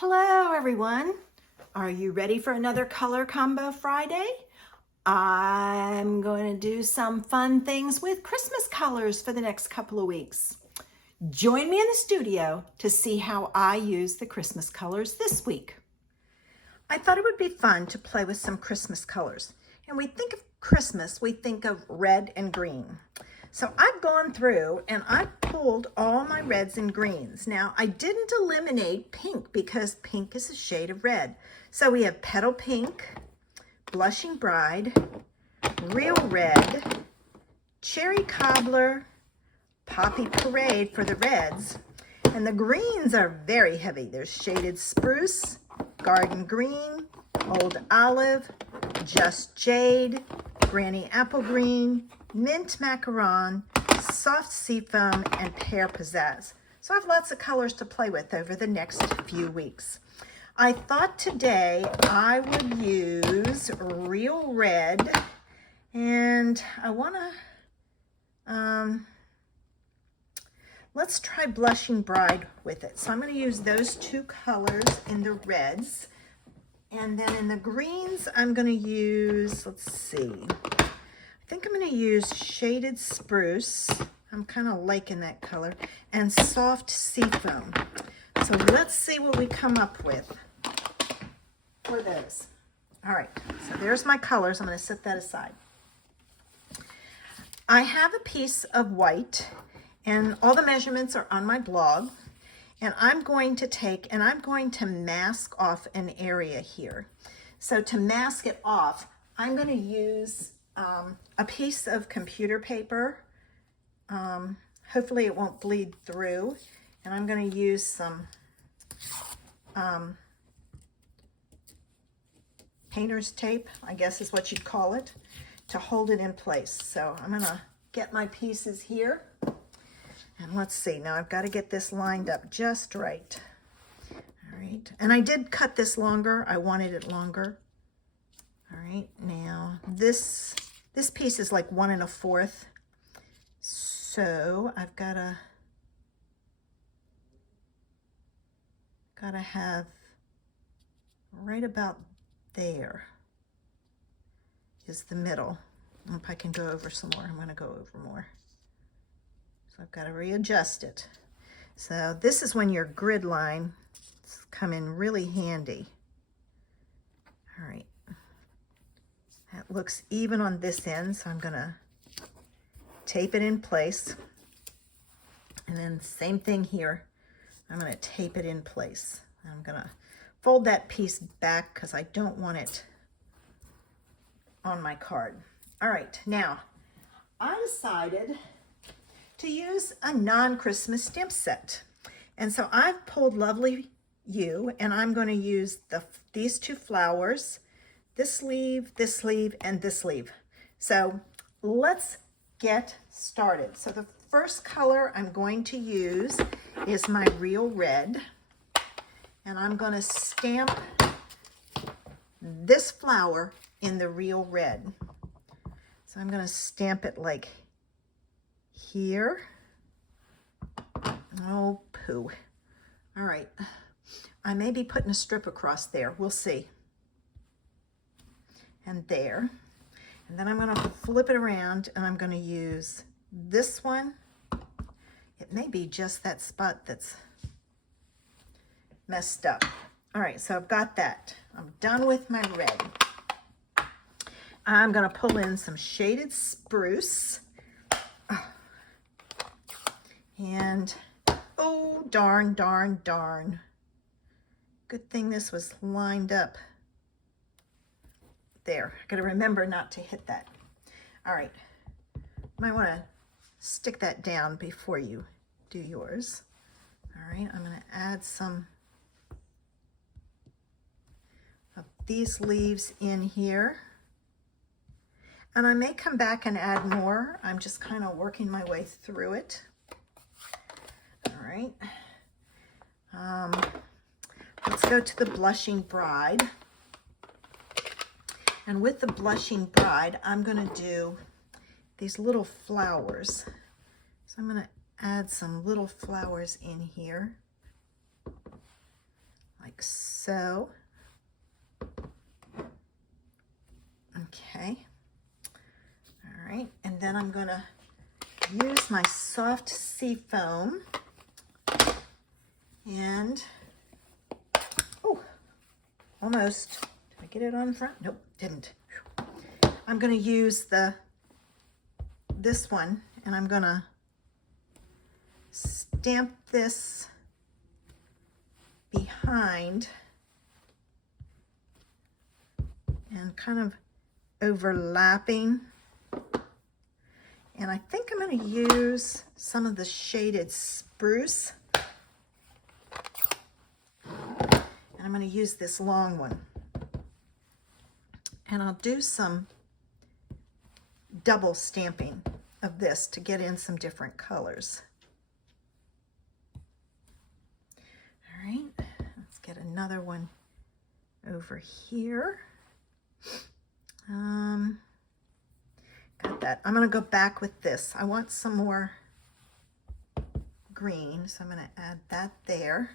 Hello everyone. Are you ready for another Color Combo Friday? I'm going to do some fun things with Christmas colors for the next couple of weeks. Join me in the studio to see how I use the Christmas colors this week. I thought it would be fun to play with some Christmas colors. And we think of Christmas, we think of red and green. So I've gone through and I've pulled all my reds and greens. Now I didn't eliminate pink because pink is a shade of red. So we have Petal Pink, Blushing Bride, Real Red, Cherry Cobbler, Poppy Parade for the reds. And the greens are very heavy. There's Shaded Spruce, Garden Green, Old Olive, Just Jade, Granny Apple Green, Mint Macaron, Soft Seafoam, and Pear Pizzazz. So I have lots of colors to play with over the next few weeks. I thought today I would use Real Red, and I want to, let's try Blushing Bride with it. So I'm going to use those two colors in the reds. And then in the greens, I'm going to use, let's see, I think I'm going to use Shaded Spruce. I'm kind of liking that color. And Soft Seafoam. So let's see what we come up with for those. All right, so there's my colors. I'm going to set that aside. I have a piece of white, and all the measurements are on my blog. And I'm going to take, and I'm going to mask off an area here. So to mask it off, I'm going to use a piece of computer paper. Hopefully it won't bleed through. And I'm going to use some painter's tape, I guess is what you'd call it, to hold it in place. So I'm going to get my pieces here. And let's see, now I've got to get this lined up just right. All right, and I did cut this longer. I wanted it longer. All right, now this piece is like 1 1/4. So I've got to have right about there is the middle. I hope I can go over some more. I'm going to go over more. So I've got to readjust it. So this is when your grid lines come in really handy. All right. That looks even on this end, so I'm going to tape it in place. And then same thing here. I'm going to tape it in place. I'm going to fold that piece back because I don't want it on my card. All right, now I decided to use a non-Christmas stamp set. And so I've pulled Lovely You, and I'm going to use these two flowers, this sleeve, and this sleeve. So let's get started. So the first color I'm going to use is my Real Red, and I'm going to stamp this flower in the Real Red. So I'm going to stamp it like here. Oh, poo. All right. I may be putting a strip across there. We'll see. And there. And then I'm going to flip it around, and I'm going to use this one. It may be just that spot that's messed up. All right, so I've got that. I'm done with my red. I'm going to pull in some Shaded Spruce. And, oh, darn. Good thing this was lined up. There, I gotta remember not to hit that. All right, might wanna stick that down before you do yours. All right, I'm gonna add some of these leaves in here. And I may come back and add more. I'm just kind of working my way through it. All right. Let's go to the Blushing Bride. And with the Blushing Bride, I'm going to do these little flowers. So I'm going to add some little flowers in here. like so. Okay. All right, and then I'm gonna use my soft sea foam and, oh, almost. Did I get it on front? Nope, didn't. I'm gonna use this one, and I'm gonna stamp this behind and kind of overlapping. And I think I'm going to use some of the shaded spruce. And I'm going to use this long one. And I'll do some double stamping of this to get in some different colors. All right, let's get another one over here. Got that. I'm going to go back with this. I want some more green, so I'm going to add that there.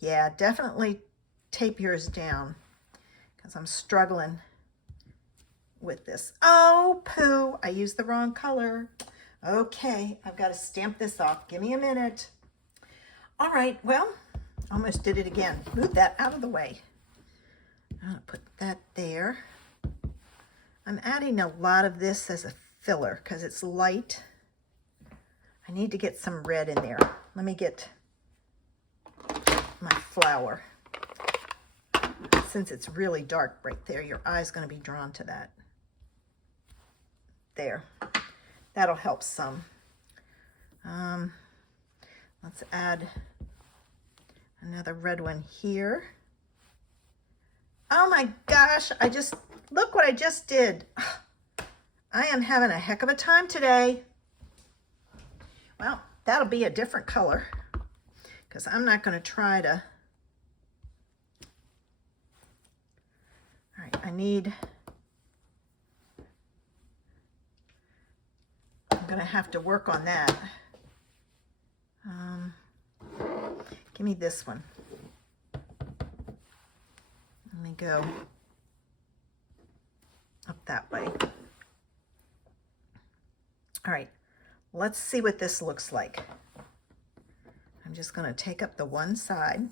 Yeah, definitely tape yours down because I'm struggling with this. Oh, poo, I used the wrong color. Okay, I've got to stamp this off. Give me a minute. All right, well, almost did it again. Move that out of the way. I'm going to put that there. I'm adding a lot of this as a filler because it's light. I need to get some red in there. Let me get my flower. Since it's really dark right there, your eye's going to be drawn to that. There. That'll help some. Let's add another red one here. Oh my gosh, look what I just did. I am having a heck of a time today. Well, that'll be a different color because I'm not going to try to. All right, I'm going to have to work on that. Give me this one. Let me go up that way. All right, let's see what this looks like. I'm just going to take up the one side.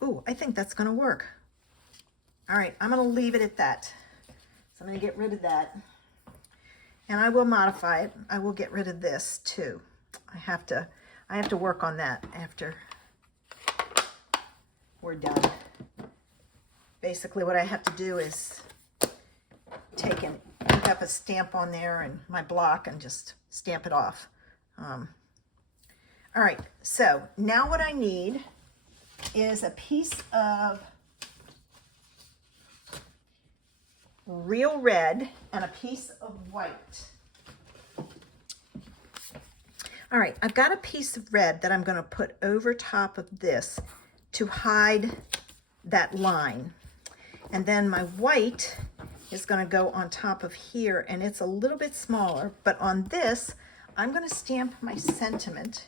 Ooh, I think that's going to work. All right, I'm going to leave it at that. So I'm going to get rid of that. And I will modify it. I will get rid of this too. I have to work on that after we're done. Basically what I have to do is pick up a stamp on there and my block and just stamp it off. All right, so now what I need is a piece of real red and a piece of white. All right, I've got a piece of red that I'm going to put over top of this to hide that line. And then my white is going to go on top of here, and it's a little bit smaller, but on this, I'm going to stamp my sentiment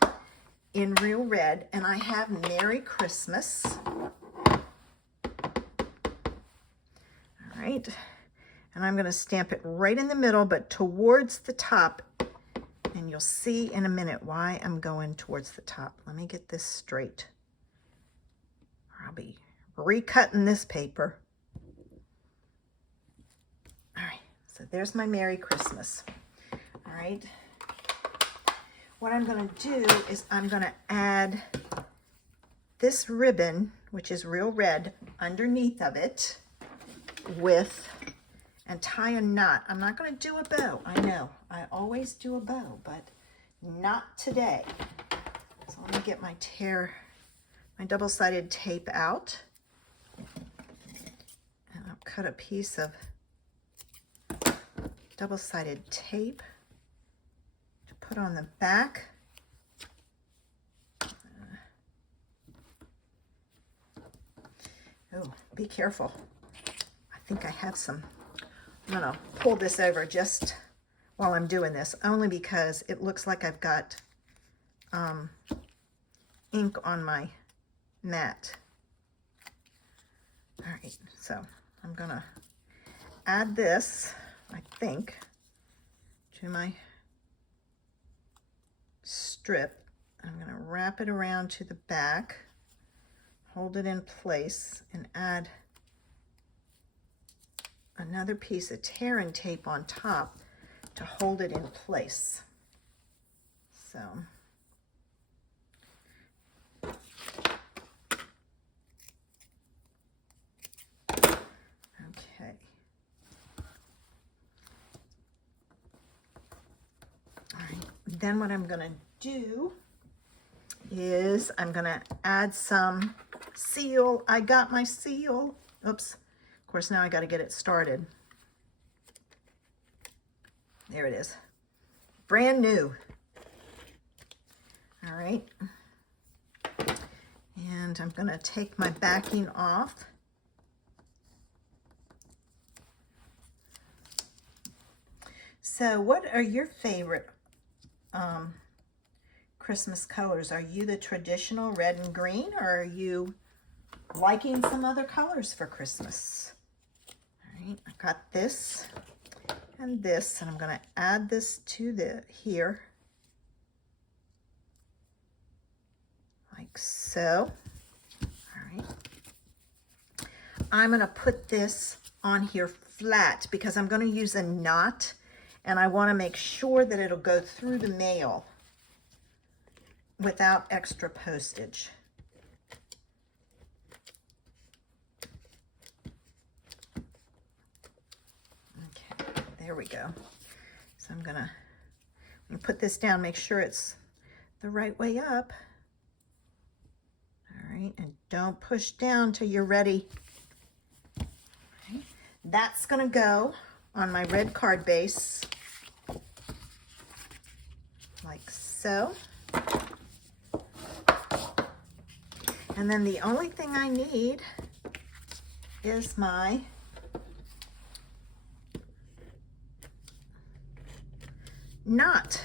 in real red, and I have Merry Christmas. All right, and I'm going to stamp it right in the middle, but towards the top. And you'll see in a minute why I'm going towards the top. Let me get this straight. I'll be recutting this paper. All right, so there's my Merry Christmas. All right. What I'm going to do is I'm going to add this ribbon, which is real red, underneath of it and tie a knot. I'm not going to do a bow. I know, I always do a bow, but not today. So let me get my double-sided tape out. And I'll cut a piece of double-sided tape to put on the back. Oh, be careful. I think I have some. I'm going to pull this over just while I'm doing this, only because it looks like I've got ink on my mat. All right, so I'm gonna add this, I think, to my strip. I'm gonna wrap it around to the back, hold it in place, and add another piece of tear and tape on top to hold it in place. So okay. All right, then what I'm gonna do is I'm gonna add some seal. I got my seal. Oops. Of course, now I got to get it started. There it is. Brand new. All right. And I'm going to take my backing off. So what are your favorite Christmas colors? Are you the traditional red and green, or are you liking some other colors for Christmas? All right, I got this and this, and I'm going to add this to the here, like so. All right, I'm going to put this on here flat because I'm going to use a knot, and I want to make sure that it'll go through the mail without extra postage. Okay, there we go. So I'm gonna put this down, make sure it's the right way up. All right, and don't push down till you're ready. Okay. That's gonna go on my red card base, like so. And then the only thing I need is my knot.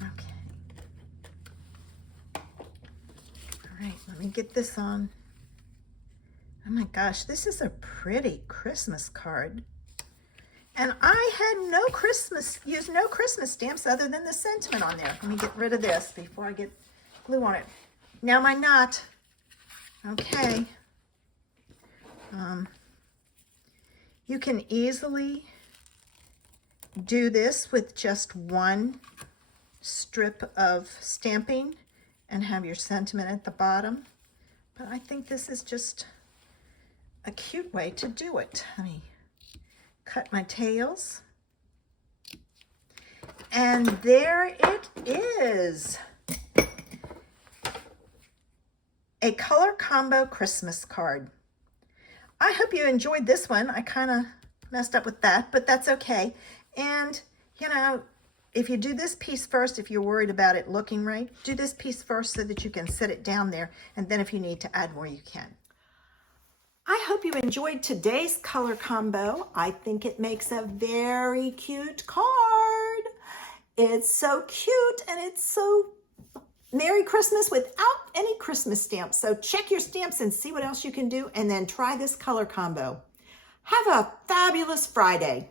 Okay. All right, let me get this on. Oh my gosh, this is a pretty Christmas card. And I had used no Christmas stamps other than the sentiment on there. Let me get rid of this before I get glue on it. Now my knot. Okay. You can easily do this with just one strip of stamping and have your sentiment at the bottom. But I think this is just a cute way to do it. Let me cut my tails. And there it is. A color combo Christmas card. I hope you enjoyed this one. I kind of messed up with that, but that's okay. And, you know, if you do this piece first, if you're worried about it looking right, do this piece first so that you can set it down there. And then if you need to add more, you can. I hope you enjoyed today's color combo. I think it makes a very cute card. It's so cute, and it's so Merry Christmas without any Christmas stamps. So check your stamps and see what else you can do, and then try this color combo. Have a fabulous Friday.